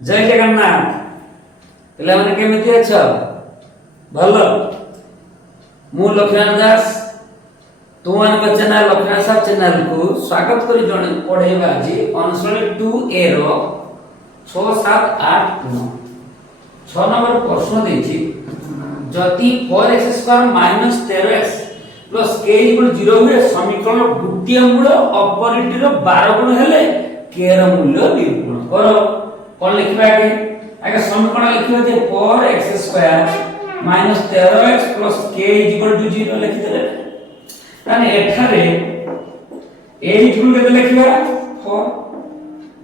जय जगन्नाथ पिला माने केमिति अछ भलो मु लक्ष्मण दास तुमान चैनल लक्ष्मण साहब चैनल को स्वागत करी जण पढेबा जी ऑनसोल 2 ए रो 6 7 8 9 6 नंबर प्रश्न देछि जति 4x² - 13x प्लस k 0 हुए समीकरण द्वितीय मूल अपरिटी रो 12 गुण हेले k रो मूल्य निरूपण करो कौन लिखबा आगे समीकरण लिखिबा जे 4x² - 13x k 0 लिखि देले ताने एठारे a केते लिखिबा 4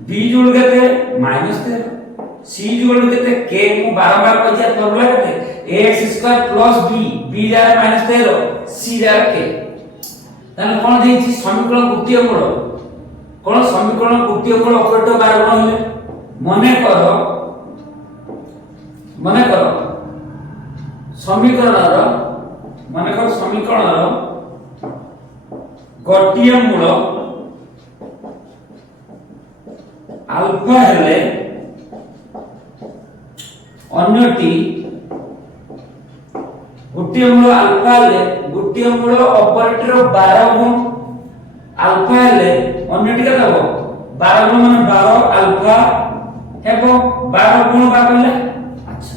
b केते -13 c केते k को बार-बार कहिया फॉर्मूला केते ax² + b जा -13 c जा k ताने कोन देछि समीकरण द्वितीय मूल कोन समीकरण द्वितीय मूल ऑपरेटर 12 गुण होले मने करो समीकरणर गोटिय मूल अल्फा हेले अन्यटी गोटिय मूल अल्फा हेले गोटिय मूल ऑपरेटर 12 गुण अल्फा हेले अन्यटी का दबो 12 गुण माने 12 अल्फा हेबो 12 गुण बा कहले अच्छा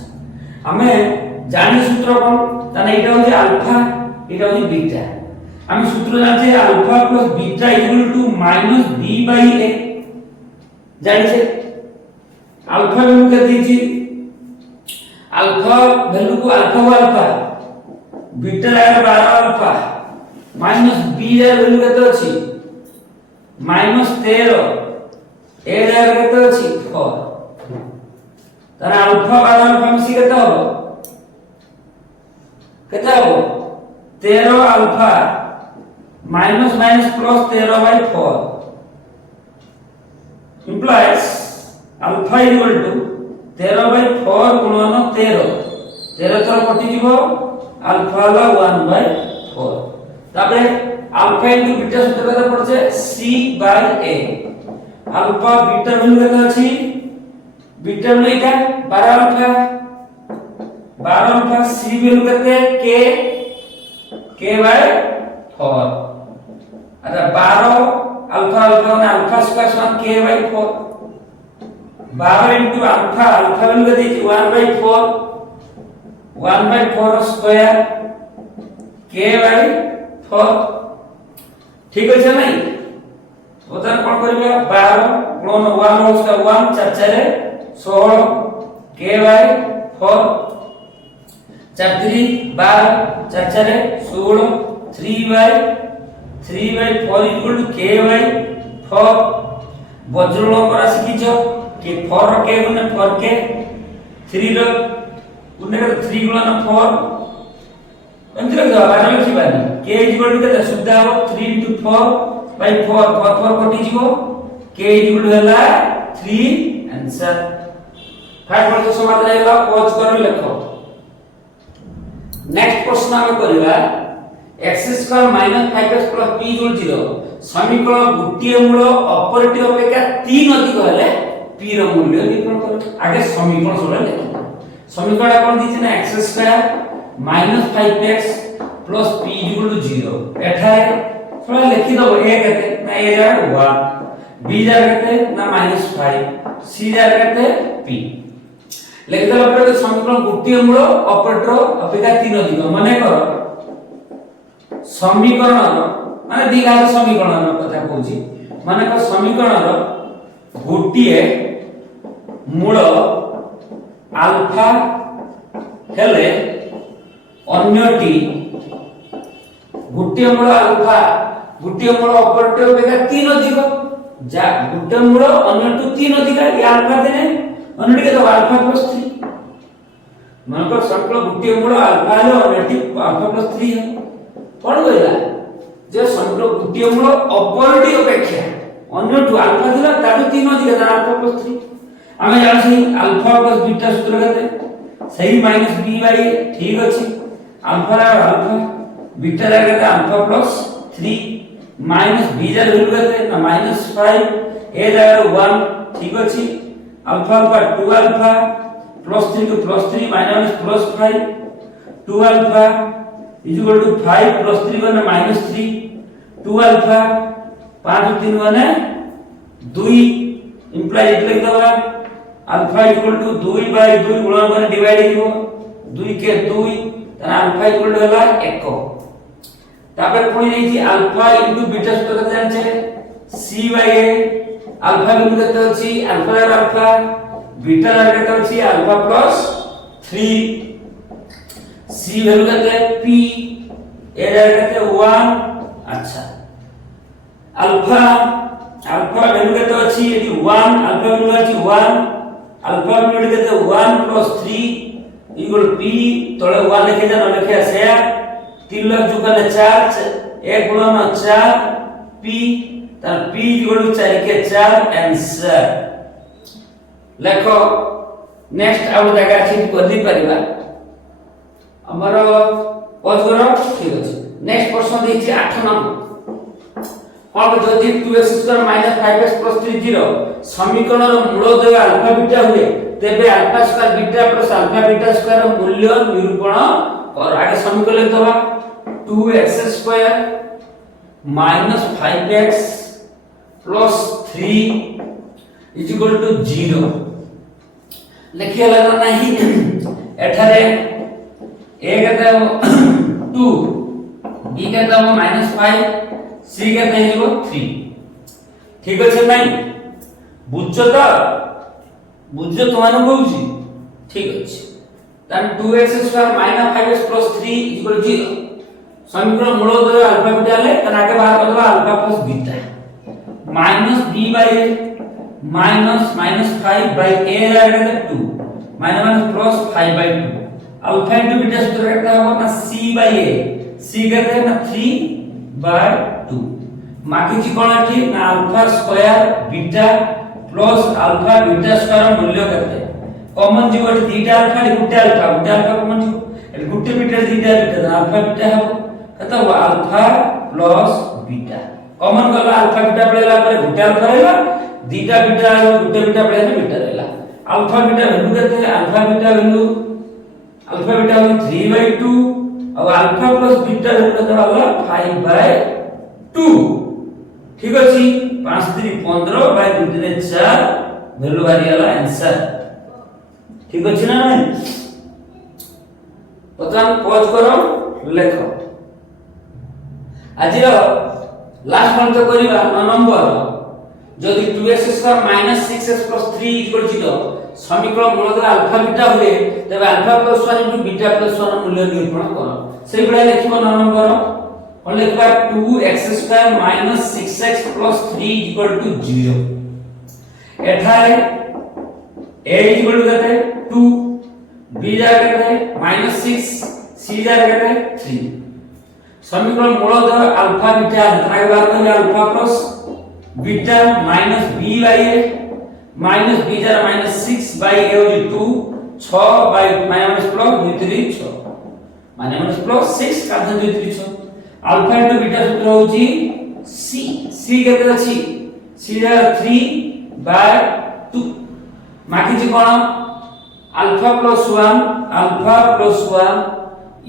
हमें जानि सूत्र कोन ताने एटा होजे अल्फा एटा होजे बीटा हम सूत्र जानछे alpha plus beta equal to -b/a जानि छे अल्फा वैल्यू के दीची अल्फा वैल्यू को अल्फा बीटा रे 12 अल्फा -b रे वैल्यू केते अछि -13 a रे केते अछि 4 तारा अल्फा 12 अल्फा मिसी केते हो 13 alpha minus plus 13/4 implies alpha equal to 13/4 गुणन 13 थर कटि जीवो अल्फा ला 1/4 तापरे अल्फा इनटू बीटा सूत्र केते पड़छे c/a अल्फा बीटा वैल्यू केते अछि बीटा वैल्यू एटा 12 अल्फा c वैल्यू केते k/4 अच्छा 12 अल्फा माने अल्फा स्क्वायर समान k/4 12 इनटू अल्फा वैल्यू केते 1/4 स्क्वायर k/4 ठीक अछि नै उधर कोन करबे 12 गुणन 1 whole square 1 4 4 16 k/4 4 3 12 4 4 16 3/4 equal to k/4 वज्रलोह करा सिकिछो कि 4 k गुने 4 k 3 रो गुने 3 गुणन 4 अंतर जवाब आने लिखिबानी k इक्वल टू केते शुद्ध हो 3 * 4/4 4 कटि जीवो k इक्वल टू होला 3 आंसर फाइव वर्ष समाधान हैला पॉज कर लिखो नेक्स्ट प्रश्न हम करिवा x² - 5x + p 0 समीकरण द्वितीय मूल अपरिटी अपेक्षा 3 अधिक हेले p रो मूल्य निरूपण करो आगे समीकरण सोले लिखो समीकरण कोन दिछि ना x² - 5x + p 0 एठारे थोड़ा लिखि दबो a केते ना a जा 1 b जा केते ना -5 c जा केते p लिख देला पर समीकरण द्वितीय मूल ऑपरेटर अपेक्षा 3 अधिक माने करो समीकरण माने दिघात समीकरण कथा कहूची माने को समीकरण गोटिए मूल अल्फा हेले अन्यटी गोटिए मूल अल्फा गोटिए मूल ऑपरेटर अपेक्षा 3 अधिक जा गोटिए मूल अन्यटू 3 अधिक या अल्फा देने अन्यटी के तो अल्फा + 3 मानकर समीकरण गोटिए मूल अल्फा हेले अन्यटी अल्फा + 3 है कोन कहला जे समीकरण गोटिए मूल अपरिटी अपेक्षा अन्यटू अल्फा दिला ताटू 3 अधिक ता अल्फा + 3 हमें जानछि अल्फा + बीटा सूत्र केते सही -b/a ठीक अछि अल्फा बीटा रा केते अल्फा + 3 -b जा वैल्यू केते ना -5 a जा 1 ठीक अछि अल्फा अल्फा 2 अल्फा प्लस 3 को plus 3 minus plus 5 2 alpha is equal to 5 plus 3 को माइनस 3 2 अल्फा 5 3 को 2 इंप्लाई लिख दवा अल्फा इक्वल टू 2 बाय 2 गुणन कर डिवाइड हो 2 के 2 त अल्फा इक्वल टू होला 1 तापर पुणी नहीं थी अल्फा इनटू बीटा सूत्र कते जान छे c बाय a अल्फा बिंदु कते अछि अल्फा और अल्फा बीटा कते अछि अल्फा प्लस 3 c वैल्यू कते p a कते 1 अच्छा अल्फा अल्फा वैल्यू कते अछि यदि 1 अल्फा वैल्यू अछि 1 अल्फा वैल्यू कते 1 प्लस 3 इक्वल p तळे 1 लिखे जा न लिखे से 3 लग जुगल 4 1 गुणन 4 p तर p इक्वल टू 4 के 4 आंसर लेखो नेक्स्ट आउ जगह अछि कर दी परिबा हमर पॉज करो ठीक अछि नेक्स्ट प्रश्न दै छी 8 नंबर अब जदि 2x² - 5x + 30 समीकरण रो मूल देव अल्फा बीटा हुए तेबे alpha square beta plus alpha beta square रो मूल्य निरूपण कर आगे समीकरण लिख दबा 2x² - 5x + 3 = 0 लिखिए लगा नहीं एठारे a कहता है 2 b कहता है -5 c कहता है 3 ठीक আছে নাই বুঝছো তো বুঝছো তোমার কইছি ঠিক আছে তাহলে 2x² - 5x + 3 = 0 समीकरण मूल देवे अल्फा बीटा ले त आगे बाहर कर दबा alpha plus beta -b/a -5 by a रहेगा 2 minus plus 5/2 alpha into beta सूत्र कहता है ना c/a c कहते हैं ना 3/2 माकी कोन अछि ना alpha square beta plus alpha beta square मूल्य कहते हैं कॉमन जीव दीटा अल्फा गुटे अल्फा कॉमन जीव गुटे बीटा दीटा बीटा अल्फा बीटा हो कहता हुआ अल्फा प्लस बीटा कॉमन करला अल्फा बीटा पड़ेला पर गुटे अल्फा रहला दीटा बीटा गुटे बीटा पड़ेला बीटा रहला अल्फा बीटा वैल्यू कहते हैं अल्फा बीटा वैल्यू 3/2 और अल्फा प्लस बीटा वैल्यू कहते होला 5/2 ठीक अछि 5 3 15 बाय 2 3 4 वैल्यू बारी वाला आंसर ठीक अछि ना नहीं पता पॉज करो लेखो आज लास्ट पॉइंट करिबा 9 नंबर जदि 2x² - 6x + 3 = 0 समीकरण मूल अल्फा बीटा हुए तबे अल्फा प्लस 1 * बीटा प्लस 1 मूल्य निरूपण करो सेहि बडा लिखिबो 9 नंबर और लिखबा 2x² - 6x + 3 = 0 एठारे a कते 2 b जा कते -6 c जा कते 3 समीकरण मूल देव अल्फा बीटा तनाय बार कर alpha plus beta -b/a -b जा -6/a 2 6 bye minus plus 2 3 6 minus plus 6 का 2 3 6 अल्फा इनटू बीटा सूत्र होची c केते अछि c जा 3/2 माकी जी कोन alpha plus 1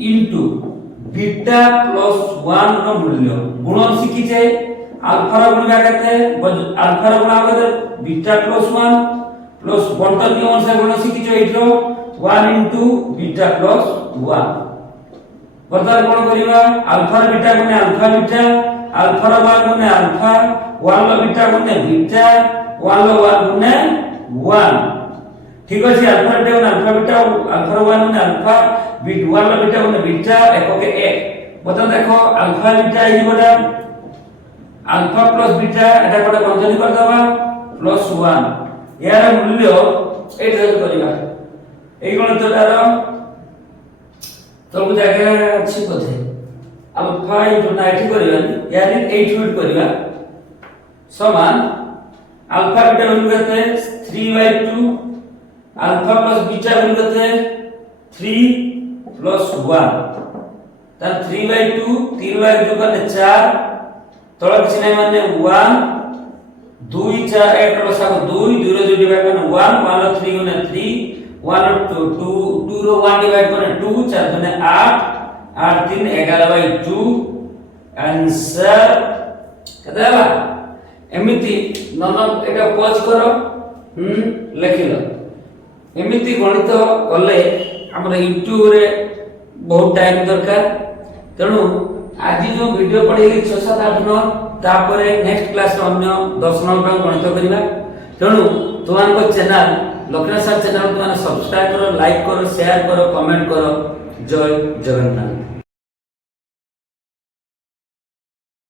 into beta plus 1 रो मूल्य गुणन शिखिछे अल्फा रो गुण कहते अल्फा रो गुण आगे बीटा प्लस 1 प्लस बंटन नियम से गुण शिखिछो एठो 1 इनटू बीटा प्लस 1 बर्तमान कोन करिवा अल्फा रो बीटा गुणे अल्फा बीटा अल्फा रो 1 गुणे अल्फा 1 रो बीटा गुणे बीटा 1 रो 1 गुणे 1 ठीक अछि अल्फा बीटा गुणे अल्फा बीटा अल्फा रो 1 गुणे अल्फा बीट 1 रो बीटा गुणे बीटा एको के 1 बतन देखो अल्फा बीटा ई बडा अल्फा प्लस बीटा एटा कोडा कंजली कर दबा प्लस 1 यार मूल्य ए ड्राइव करिबा ए गणितटार तो जगह अच्छी बोधे अल्फा इनटू 90 करिबा यार 8 फिट करिबा समान अल्फा बीटा वैल्यू कहते हैं 3/2 अल्फा प्लस बीटा वैल्यू कहते हैं 3 प्लस 1 ता 3/2 3/2 करने 4 तळ किछ नै माने 1 2 4 8 ଲସାଗୁ 2 2 ରେ 2 ଡିଭାଇଡ କଲେ 1 1 ର 3 ଗୁଣେ 3 1 ର 2 2 ର 1 ଡିଭାଇଡ କଲେ 2 4 ଦୁନେ 8 8 3 11/2 आंसर केते हला एमिति नन एटा पॉज करो लिखिलो एमिति गणित कले हमर यूट्यूब रे बहुत टाइम दरकार तेणु आज जो वीडियो पढेली 6 7 8 9 तापरे नेक्स्ट क्लास रे अन्य 10 नंबर गणित करिबा तेणु तुमानको channel Lakshman sir channel Tumane subscribe करो लाइक करो शेयर करो कमेंट करो जय जगन्नाथ।